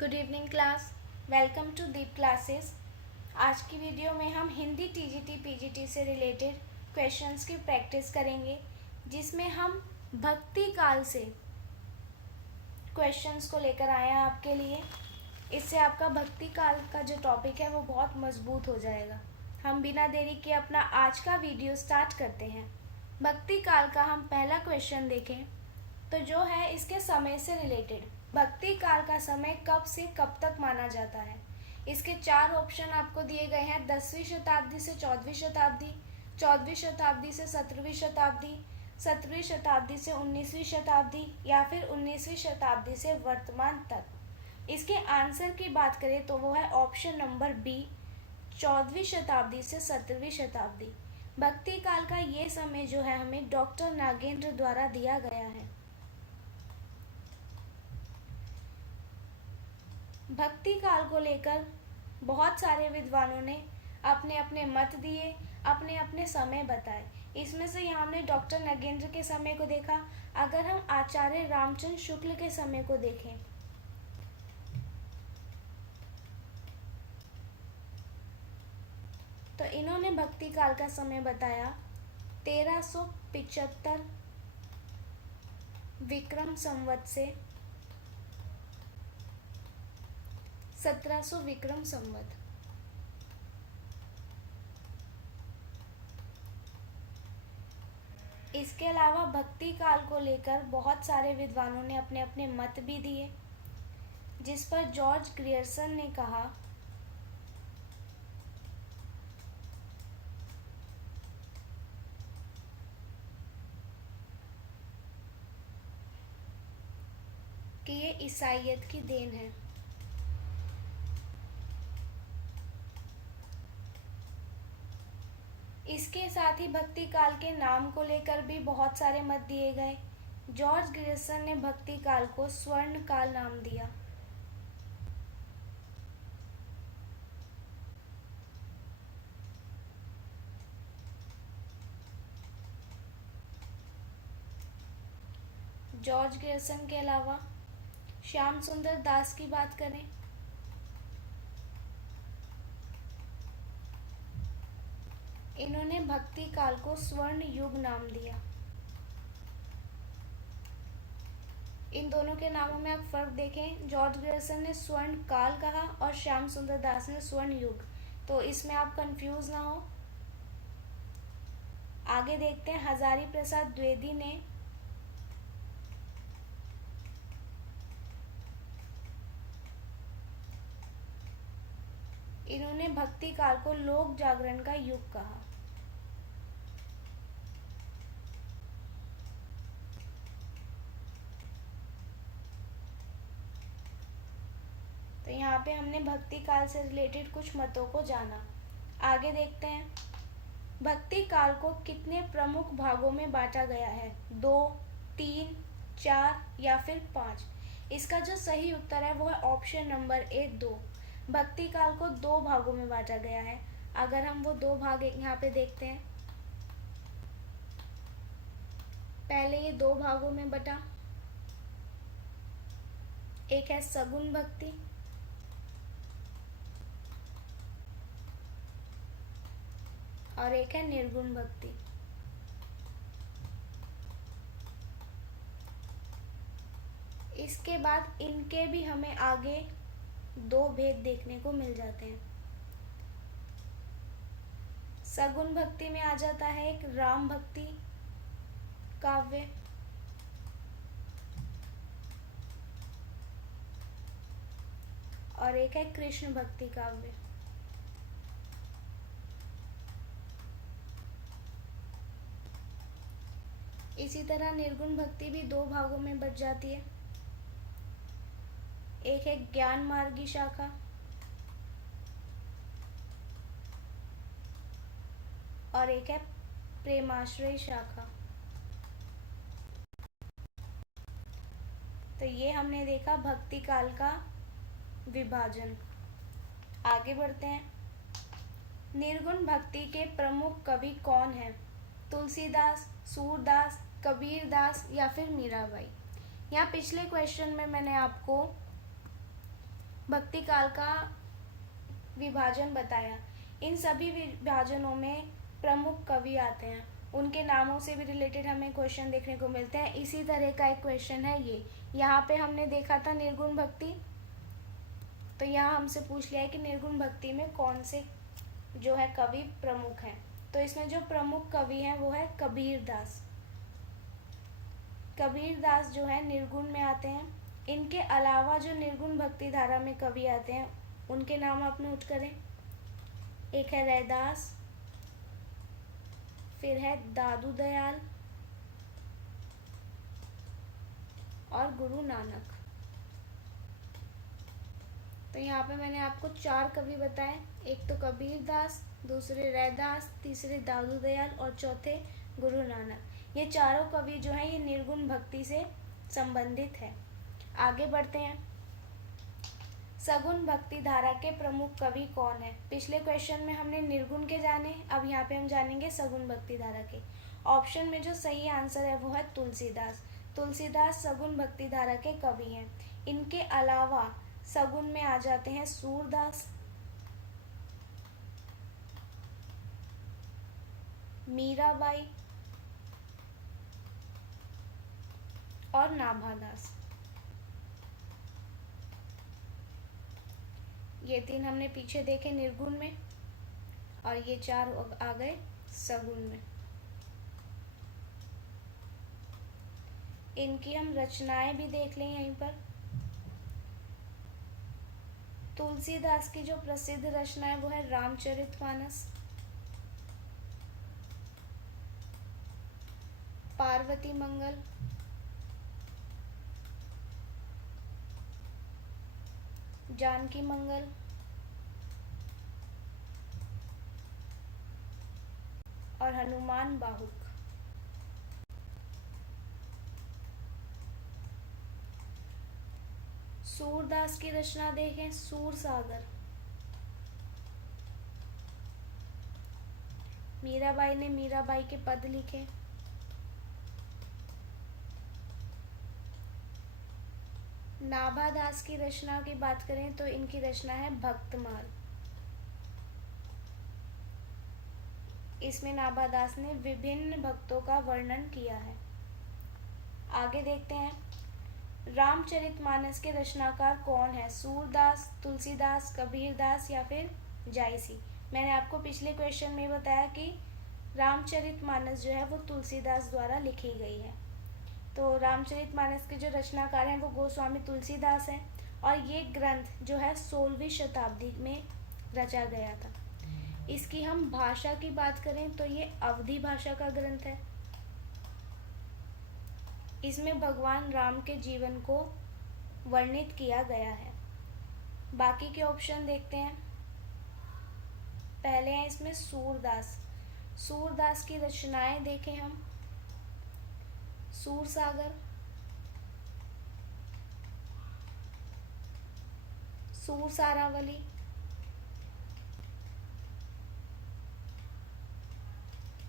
Good evening class, welcome to Deep classes. आज की video में हम हिंदी टीजीटी पीजीटी से रिलेटेड क्वेश्चंस की प्रैक्टिस करेंगे, जिसमें हम भक्ति काल से क्वेश्चंस को लेकर आए हैं आपके लिए। इससे आपका भक्ति काल का जो टॉपिक है वो बहुत मजबूत हो जाएगा। हम बिना देरी के अपना आज का वीडियो स्टार्ट करते हैं। भक्ति काल का हम पहला क्वेश्चन देखें तो जो है इसके समय से रिलेटेड, भक्ति काल का समय कब से कब तक माना जाता है। इसके चार ऑप्शन आपको दिए गए हैं: 10वीं शताब्दी से 14वीं शताब्दी, 14वीं शताब्दी से 17वीं शताब्दी, 17वीं शताब्दी से 19वीं शताब्दी या फिर 19वीं शताब्दी से वर्तमान तक। इसके आंसर की बात करें तो वो है ऑप्शन नंबर बी, 14वीं शताब्दी से 17वीं शताब्दी। भक्ति काल का ये समय जो है हमें डॉक्टर नागेंद्र द्वारा दिया गया है। भक्ति काल को लेकर बहुत सारे विद्वानों ने अपने अपने मत दिए, अपने अपने समय बताए। इसमें से यहाँ हमने डॉक्टर नगेंद्र के समय को देखा। अगर हम आचार्य रामचंद्र शुक्ल के समय को देखें तो इन्होंने भक्ति काल का समय बताया 1375 विक्रम संवत से 1700 विक्रम संवत। इसके अलावा भक्ति काल को लेकर बहुत सारे विद्वानों ने अपने अपने मत भी दिए, जिस पर जॉर्ज ग्रियर्सन ने कहा कि ये ईसाइयत की देन है। इसके साथ ही भक्ति काल के नाम को लेकर भी बहुत सारे मत दिए गए। जॉर्ज ग्रियर्सन ने भक्ति काल को स्वर्ण काल नाम दिया। जॉर्ज ग्रियर्सन के अलावा श्याम सुंदर दास की बात करें इन्होंने भक्ति काल को स्वर्ण युग नाम दिया। इन दोनों के नामों में आप फर्क देखें, जॉर्ज ग्रियर्सन ने स्वर्ण काल कहा और श्याम सुंदर दास ने स्वर्ण युग, तो इसमें आप कंफ्यूज ना हो। आगे देखते हैं, हजारी प्रसाद द्विवेदी ने इन्होंने भक्ति काल को लोक जागरण का युग कहा। तो यहाँ पे हमने भक्ति काल से रिलेटेड कुछ मतों को जाना। आगे देखते हैं, भक्ति काल को कितने प्रमुख भागों में बांटा गया है? 2, 3, 4 या फिर 5? इसका जो सही उत्तर है वो है ऑप्शन नंबर ए, 2। भक्ति काल को 2 भागों में बांटा गया है। अगर हम वो 2 भाग यहाँ पे देखते हैं, पहले ये 2 भागों में बटा। एक है सगुण भक्ति और एक है निर्गुण भक्ति। इसके बाद इनके भी हमें आगे 2 भेद देखने को मिल जाते हैं। सगुण भक्ति में आ जाता है एक राम भक्ति काव्य और एक है कृष्ण भक्ति काव्य। इसी तरह निर्गुण भक्ति भी 2 भागों में बट जाती है। एक है ज्ञान मार्गी शाखा और एक है प्रेमाश्रय शाखा। तो ये हमने देखा भक्ति काल का विभाजन। आगे बढ़ते हैं, निर्गुण भक्ति के प्रमुख कवि कौन है? तुलसीदास, सूरदास, कबीरदास या फिर मीराबाई। यहाँ पिछले क्वेश्चन में मैंने आपको भक्ति काल का विभाजन बताया। इन सभी विभाजनों में प्रमुख कवि आते हैं, उनके नामों से भी रिलेटेड हमें क्वेश्चन देखने को मिलते हैं। इसी तरह का एक क्वेश्चन है ये। यहाँ पे हमने देखा था निर्गुण भक्ति, तो यहाँ हमसे पूछ लिया है कि निर्गुण भक्ति में कौन से जो है कवि प्रमुख हैं। तो इसमें जो प्रमुख कवि हैं वो है कबीर दास। कबीर दास जो है निर्गुण में आते हैं। इनके अलावा जो निर्गुण भक्ति धारा में कवि आते हैं उनके नाम आप नोट करें। एक है रैदास, फिर है दादू दयाल और गुरु नानक। तो यहाँ पे मैंने आपको 4 कवि बताए, एक तो कबीर दास, दूसरे रैदास, तीसरे दादू दयाल और चौथे गुरु नानक। ये चारों कवि जो हैं ये निर्गुण भक्ति से संबंधित है। आगे बढ़ते हैं। सगुण भक्ति धारा के प्रमुख कवि कौन है? पिछले क्वेश्चन में हमने निर्गुण के जाने, अब यहाँ पे हम जानेंगे सगुण भक्ति धारा के। ऑप्शन में जो सही आंसर है वो है तुलसीदास। तुलसीदास सगुण भक्ति धारा के कवि हैं। इनके अलावा सगुण में आ जाते हैं सूरदास, मीराबाई और नाभादास। ये 3 हमने पीछे देखे निर्गुण में और ये 4 आ गए सगुण में। इनकी हम रचनाएं भी देख लें यहीं पर। तुलसीदास की जो प्रसिद्ध रचना है वो है रामचरितमानस, पार्वती मंगल, जानकी मंगल और हनुमान बाहुक। सूरदास की रचना देखें, सूर सागर। मीराबाई ने मीराबाई के पद लिखे। नाभादास की रचना की बात करें तो इनकी रचना है भक्तमाल। इसमें नाभादास ने विभिन्न भक्तों का वर्णन किया है। आगे देखते हैं। रामचरितमानस के रचनाकार कौन है? सूरदास, तुलसीदास, कबीरदास या फिर जायसी? मैंने आपको पिछले क्वेश्चन में बताया कि रामचरितमानस जो है वो तुलसीदास द्वारा लिखी गई है। तो रामचरितमानस के जो रचनाकार हैं वो गोस्वामी तुलसीदास हैं और ये ग्रंथ जो है 16वीं शताब्दी में रचा गया था। इसकी हम भाषा की बात करें तो ये अवधी भाषा का ग्रंथ है। इसमें भगवान राम के जीवन को वर्णित किया गया है। बाकी के ऑप्शन देखते हैं। पहले हैं इसमें सूरदास। सूरदास की रचनाएं देखें हम। सूर सागर, सूर सारावली,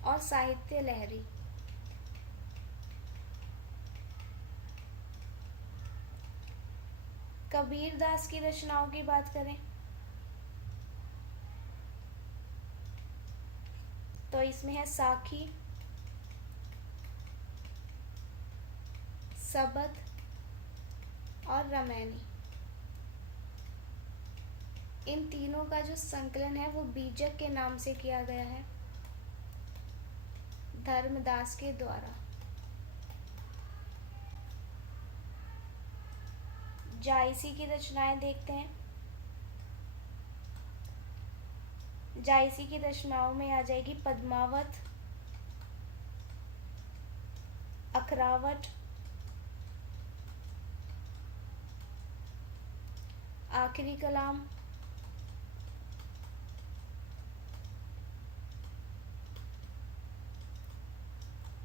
और साहित्य लहरी। कबीरदास की रचनाओं की बात करें तो इसमें है साखी, सबद और रामायणी। इन तीनों का जो संकलन है वो बीजक के नाम से किया गया है, धर्मदास के द्वारा। जायसी की रचनाएं देखते हैं। जायसी की रचनाओं में आ जाएगी पद्मावत, अखरावट, आखिरी कलाम,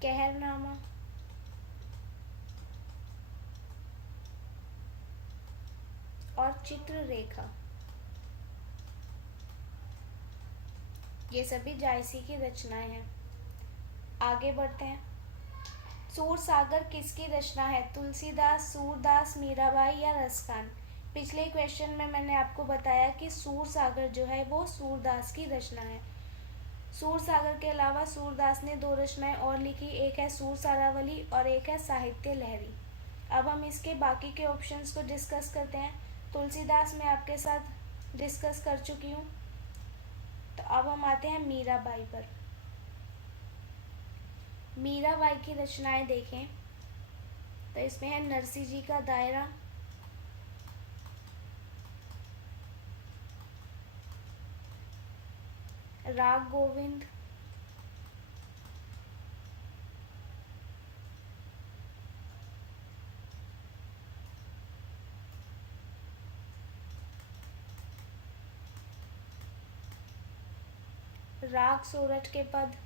कहरनामा और चित्ररेखा। ये सभी जायसी की रचनाएं हैं। आगे बढ़ते हैं। सूर सागर किसकी रचना है? तुलसीदास, सूरदास, मीराबाई या रसखान? पिछले क्वेश्चन में मैंने आपको बताया कि सूरसागर जो है वो सूरदास की रचना है। सूरसागर के अलावा सूरदास ने 2 रचनाएं और लिखी, एक है सूर सारावली और एक है साहित्य लहरी। अब हम इसके बाकी के ऑप्शंस को डिस्कस करते हैं। तुलसीदास मैं आपके साथ डिस्कस कर चुकी हूँ। तो अब हम आते हैं मीराबाई पर। मीराबाई की रचनाएं देखें तो इसमें है नरसिंह जी का दायरा, राग गोविंद, राग सोरठ के पद,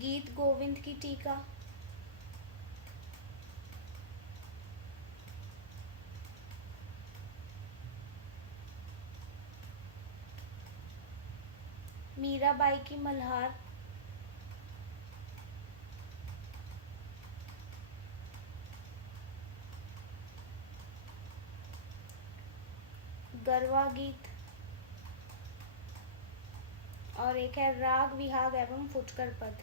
गीत गोविंद की टीका, मीराबाई की मल्हार, गरबा गीत और एक है राग विहाग एवं फुटकर पद।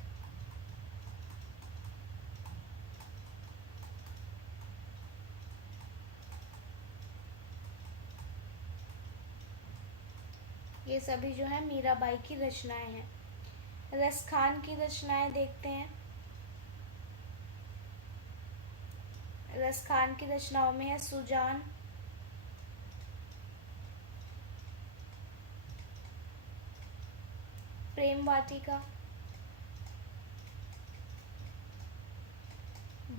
ये सभी जो है मीराबाई की रचनाएं हैं। रसखान की रचनाएं देखते हैं। रसखान की रचनाओं में है सुजान, प्रेम वाटिका,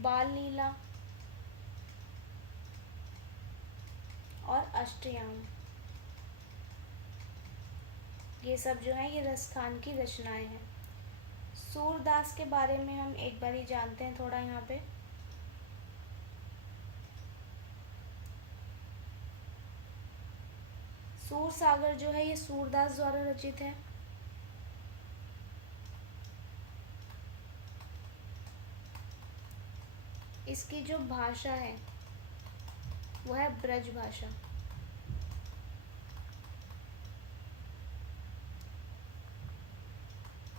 बाल लीला और अष्टयाम। ये सब जो है ये रसखान की रचनाएं हैं। सूरदास के बारे में हम एक बार ही जानते हैं थोड़ा यहाँ पे। सूरसागर जो है ये सूरदास द्वारा रचित है। इसकी जो भाषा है वो है ब्रज भाषा।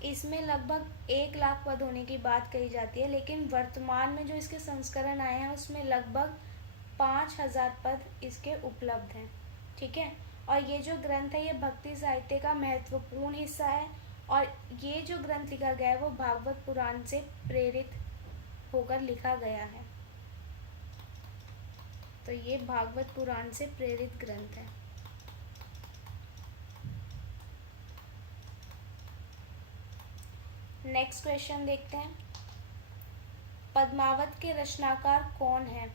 इसमें लगभग 1 लाख पद होने की बात कही जाती है, लेकिन वर्तमान में जो इसके संस्करण आए हैं उसमें लगभग 5,000 पद इसके उपलब्ध हैं। ठीक है, और ये जो ग्रंथ है ये भक्ति साहित्य का महत्वपूर्ण हिस्सा है, और ये जो ग्रंथ लिखा गया है वो भागवत पुराण से प्रेरित होकर लिखा गया है। तो ये भागवत पुराण से प्रेरित ग्रंथ है। नेक्स्ट क्वेश्चन देखते हैं। पद्मावत के रचनाकार कौन है?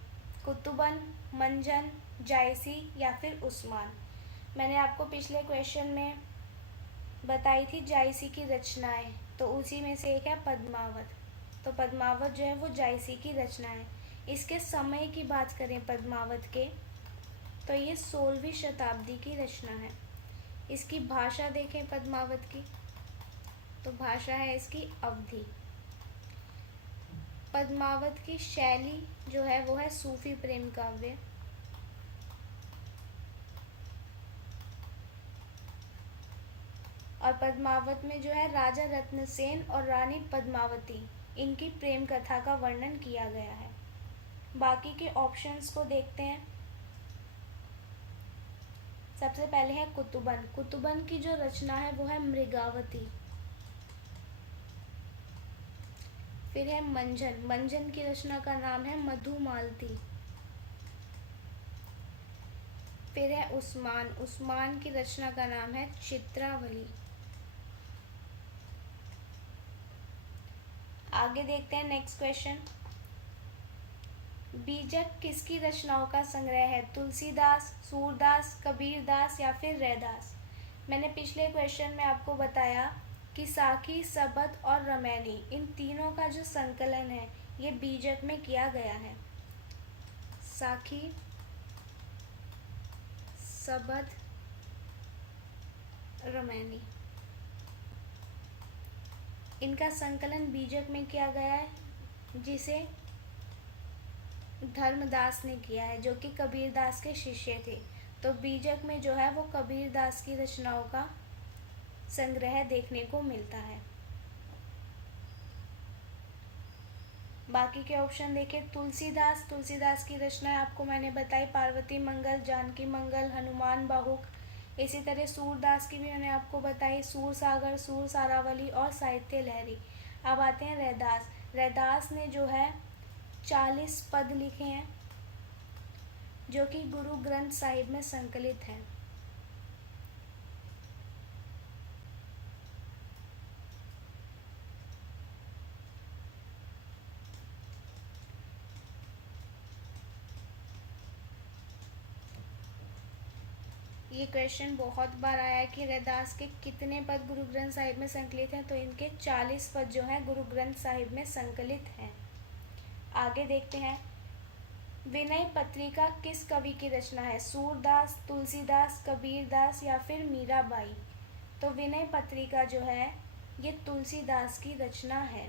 कुतुबन, मंजन, जायसी या फिर उस्मान? मैंने आपको पिछले क्वेश्चन में बताई थी जायसी की रचनाएं, तो उसी में से एक है पद्मावत। तो पद्मावत जो है वो जायसी की रचना है। इसके समय की बात करें पद्मावत के, तो ये 16वीं शताब्दी की रचना है। इसकी भाषा देखें पद्मावत की, तो भाषा है इसकी अवधी। पद्मावत की शैली जो है वो है सूफी प्रेम काव्य। और पद्मावत में जो है राजा रत्नसेन और रानी पद्मावती इनकी प्रेम कथा का वर्णन किया गया है। बाकी के ऑप्शंस को देखते हैं। सबसे पहले है कुतुबन। कुतुबन की जो रचना है वो है मृगावती। फिर है मंजन। मंजन की रचना का नाम है मधुमालती। फिर है उस्मान। उस्मान की रचना का नाम है चित्रावली। आगे देखते हैं नेक्स्ट क्वेश्चन। बीजक किसकी रचनाओं का संग्रह है? तुलसीदास, सूरदास, कबीरदास या फिर रैदास? मैंने पिछले क्वेश्चन में आपको बताया कि साखी, सबद और रमैनी इन तीनों का जो संकलन है ये बीजक में किया गया है। साखी, सबद, रमैनी, इनका संकलन बीजक में किया गया है, जिसे धर्मदास ने किया है, जो कि कबीरदास के शिष्य थे। तो बीजक में जो है वो कबीरदास की रचनाओं का संग्रह देखने को मिलता है। बाकी के ऑप्शन देखें। तुलसीदास की रचनाएं आपको मैंने बताई, पार्वती मंगल, जानकी मंगल, हनुमान बाहुक। इसी तरह सूरदास की भी मैंने आपको बताई, सूर सागर, सूर सारावली और साहित्य लहरी। अब आते हैं रैदास। रैदास ने जो है 40 पद लिखे हैं, जो कि गुरु ग्रंथ साहिब में संकलित हैं। ये क्वेश्चन बहुत बार आया है कि रैदास के कितने पद गुरु ग्रंथ साहिब में संकलित हैं, तो इनके 40 पद जो हैं गुरु ग्रंथ साहिब में संकलित हैं। आगे देखते हैं, विनय पत्रिका किस कवि की रचना है? सूरदास, तुलसीदास, कबीरदास या फिर मीराबाई? तो विनय पत्रिका जो है ये तुलसीदास की रचना है।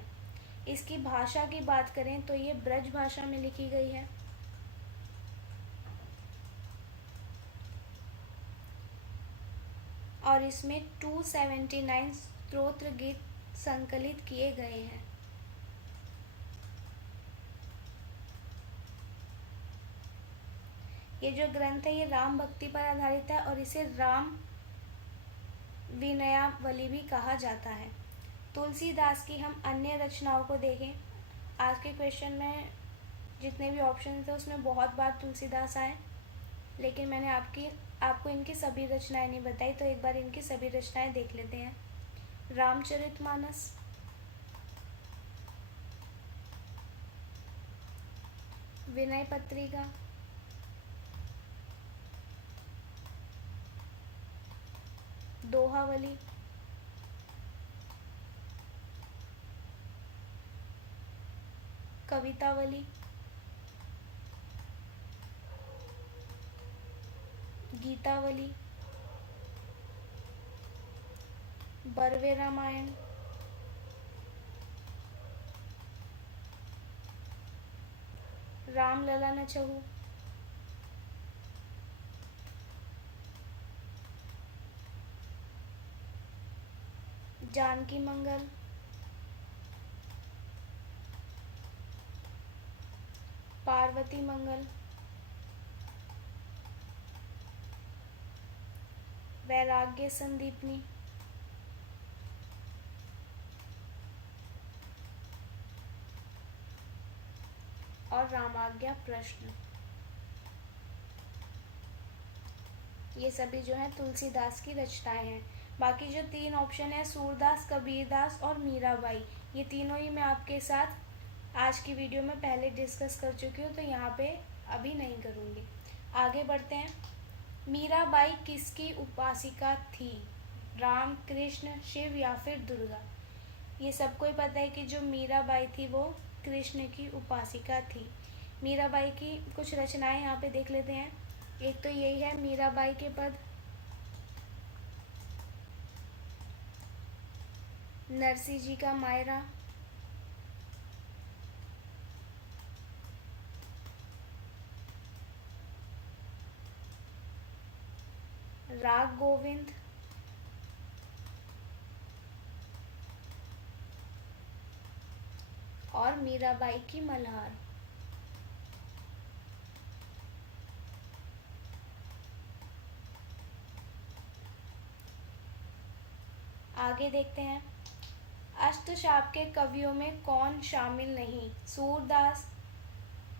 इसकी भाषा की बात करें तो ये ब्रज भाषा में लिखी गई है। और इसमें 279 स्तोत्र गीत संकलित किए गए हैं। ये जो ग्रंथ है ये राम भक्ति पर आधारित है और इसे राम विनयावली भी कहा जाता है। तुलसीदास की हम अन्य रचनाओं को देखें। आज के क्वेश्चन में जितने भी ऑप्शन थे उसमें बहुत बार तुलसीदास आए, लेकिन मैंने आपको इनकी सभी रचनाएं नहीं बताई, तो एक बार इनकी सभी रचनाएं देख लेते हैं। रामचरितमानस, विनय पत्रिका, दोहावली, कवितावली, गीतावली, बरवे रामायण, रामलला न छहु, जानकी मंगल, पार्वती मंगल, वैराग्य संदीपनी, और रामाज्ञा प्रश्न। ये सभी जो है तुलसीदास की रचनाएं हैं। बाकी जो 3 ऑप्शन है सूरदास, कबीरदास और मीराबाई, ये तीनों ही मैं आपके साथ आज की वीडियो में पहले डिस्कस कर चुकी हूँ, तो यहाँ पे अभी नहीं करूँगी। आगे बढ़ते हैं। मीराबाई किसकी उपासिका थी? राम, कृष्ण, शिव या फिर दुर्गा? ये सबको ही पता है कि जो मीराबाई थी वो कृष्ण की उपासिका थी। मीराबाई की कुछ रचनाएं यहाँ पे देख लेते हैं। एक तो यही है मीराबाई के पद, नरसिंह जी का मायरा, राग गोविंद, और मीराबाई की मल्हार। आगे देखते हैं, अष्टशाप के कवियों में कौन शामिल नहीं? सूरदास,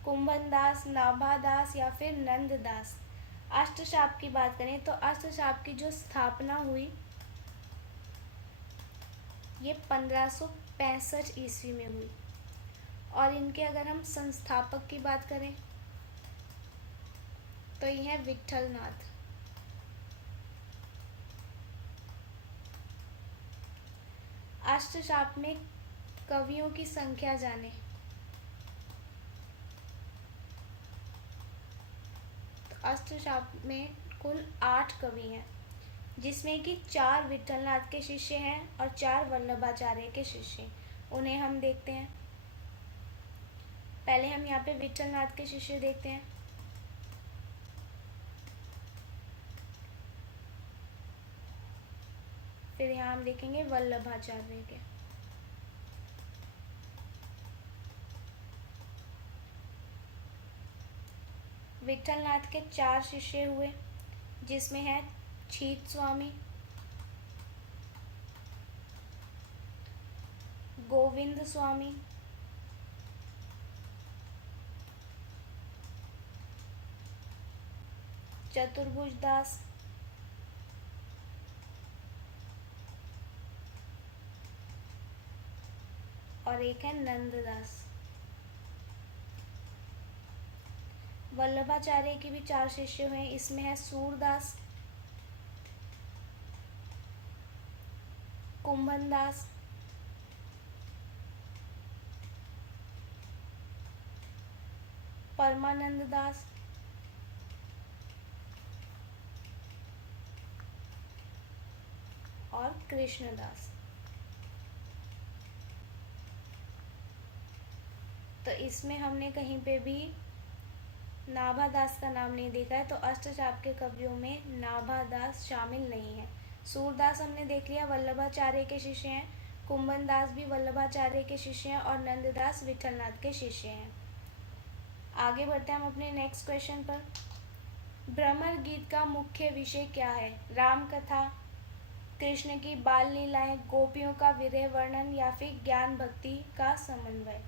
कुंभनदास, नाभादास या फिर नंददास? अष्टशाप की बात करें तो अष्टशाप की जो स्थापना हुई ये 1565 ईस्वी में हुई, और इनके अगर हम संस्थापक की बात करें तो ये है विट्ठलनाथ। अष्टशाप में कवियों की संख्या जाने तो अष्टशाप में कुल 8 कवि हैं, जिसमें कि 4 विठलनाथ के शिष्य हैं और 4 वल्लभाचार्य के शिष्य। उन्हें हम देखते हैं। पहले हम यहाँ पे विठलनाथ के शिष्य देखते हैं। फिर यहाँ हम देखेंगे वल्लभाचार्य के। विठलनाथ के 4 शिष्य हुए, जिसमें है छीत स्वामी, गोविंद स्वामी, चतुर्भुज दास, और एक है नंददास। वल्लभाचार्य के भी 4 शिष्य हुए। इसमें है सूरदास, कुंभनदास, परमानंद दास, और कृष्णदास। तो इसमें हमने कहीं पे भी नाभादास का नाम नहीं देखा है, तो अष्टचाप के कवियों में नाभादास शामिल नहीं है। सूरदास हमने देख लिया, वल्लभाचार्य के शिष्य हैं। कुंभनदास भी वल्लभाचार्य के शिष्य हैं और नंददास विठलनाथ के शिष्य हैं। आगे बढ़ते हैं हम अपने नेक्स्ट क्वेश्चन पर। भ्रमर गीत का मुख्य विषय क्या है? राम कथा, कृष्ण की बाल लीलाएं, गोपियों का विरह वर्णन, या फिर ज्ञान भक्ति का समन्वय।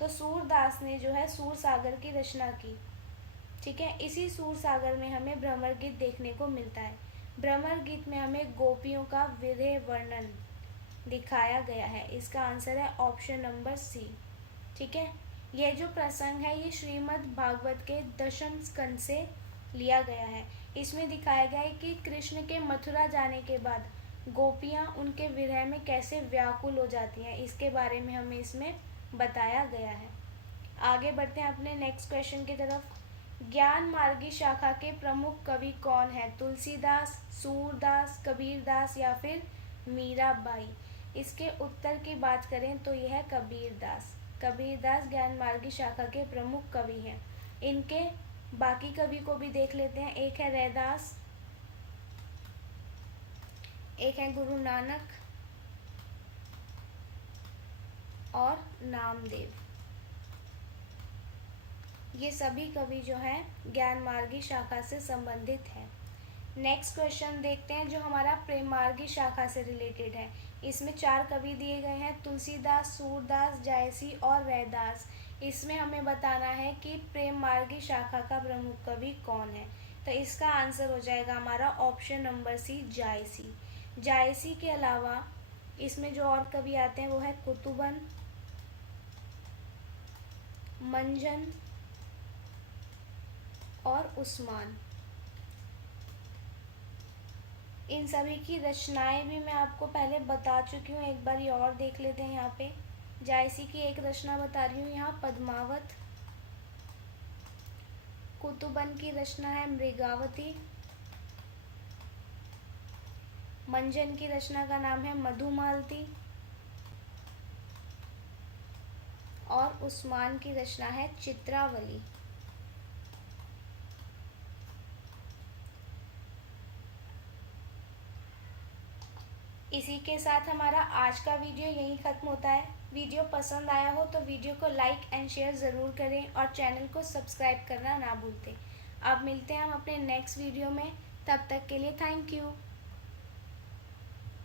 तो सूरदास ने जो है सूर सागर की रचना की। ठीक है, इसी सूर सागर में हमें भ्रमर गीत देखने को मिलता है। भ्रमर गीत में हमें गोपियों का विरह वर्णन दिखाया गया है। इसका आंसर है ऑप्शन नंबर सी। ठीक है, यह जो प्रसंग है ये श्रीमद् भागवत के 10वें स्कंद से लिया गया है। इसमें दिखाया गया है कि कृष्ण के मथुरा जाने के बाद गोपियाँ उनके विरह में कैसे व्याकुल हो जाती हैं, इसके बारे में हमें इसमें बताया गया है। आगे बढ़ते हैं अपने नेक्स्ट क्वेश्चन की तरफ। ज्ञान मार्गी शाखा के प्रमुख कवि कौन है? तुलसीदास, सूरदास, कबीरदास, या फिर मीराबाई। इसके उत्तर की बात करें तो यह है कबीरदास। कबीरदास ज्ञान मार्गी शाखा के प्रमुख कवि हैं। इनके बाकी कवि को भी देख लेते हैं। एक है रैदास, एक है गुरु नानक और नामदेव। ये सभी कवि जो हैं ज्ञान मार्गी शाखा से संबंधित हैं। नेक्स्ट क्वेश्चन देखते हैं जो हमारा प्रेम मार्गी शाखा से रिलेटेड है। इसमें 4 कवि दिए गए हैं, तुलसीदास, सूरदास, जायसी और रैदास। इसमें हमें बताना है कि प्रेम मार्गी शाखा का प्रमुख कवि कौन है। तो इसका आंसर हो जाएगा हमारा ऑप्शन नंबर सी, जायसी। जायसी के अलावा इसमें जो और कवि आते हैं वो है कुतुबन, मंजन और उस्मान। इन सभी की रचनाएं भी मैं आपको पहले बता चुकी हूँ, एक बार ये और देख लेते हैं। यहाँ पे जायसी की एक रचना बता रही हूँ यहाँ, पद्मावत। कुतुबन की रचना है मृगावती। मंजन की रचना का नाम है मधुमालती और उस्मान की रचना है चित्रावली। इसी के साथ हमारा आज का वीडियो यहीं ख़त्म होता है। वीडियो पसंद आया हो तो वीडियो को लाइक एंड शेयर ज़रूर करें और चैनल को सब्सक्राइब करना ना भूलते। अब मिलते हैं हम अपने नेक्स्ट वीडियो में, तब तक के लिए थैंक यू।